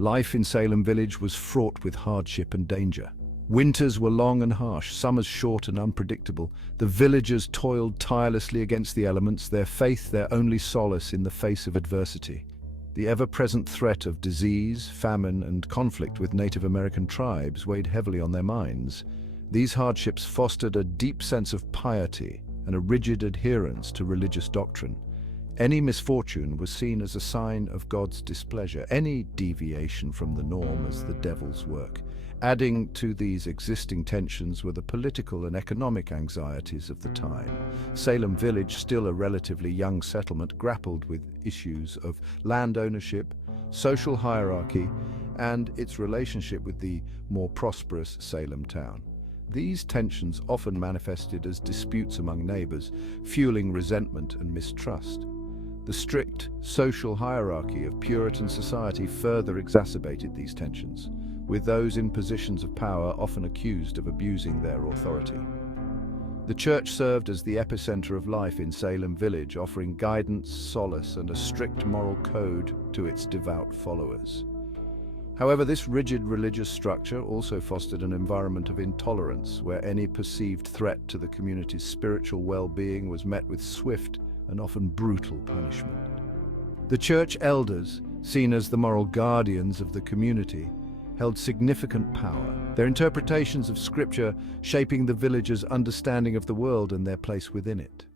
Life in Salem village was fraught with hardship and danger. Winters were long and harsh, summers short and unpredictable. The villagers toiled tirelessly against the elements, their faith their only solace in the face of adversity. The ever-present threat of disease, famine, and conflict with Native American tribes weighed heavily on their minds. These hardships fostered a deep sense of piety and a rigid adherence to religious doctrine. Any misfortune was seen as a sign of God's displeasure, any deviation from the norm as the devil's work. Adding to these existing tensions were the political and economic anxieties of the time. Salem village, still a relatively young settlement, grappled with issues of land ownership, social hierarchy, and its relationship with the more prosperous Salem town. These tensions often manifested as disputes among neighbors, fueling resentment and mistrust. The strict social hierarchy of Puritan society further exacerbated these tensions, with those in positions of power often accused of abusing their authority. The church served as the epicenter of life in Salem village, offering guidance, solace, and a strict moral code to its devout followers. However, this rigid religious structure also fostered an environment of intolerance, where any perceived threat to the community's spiritual well-being was met with swift and often brutal punishment. The church elders, seen as the moral guardians of the community, held significant power, their interpretations of Scripture shaping the villagers' understanding of the world and their place within it.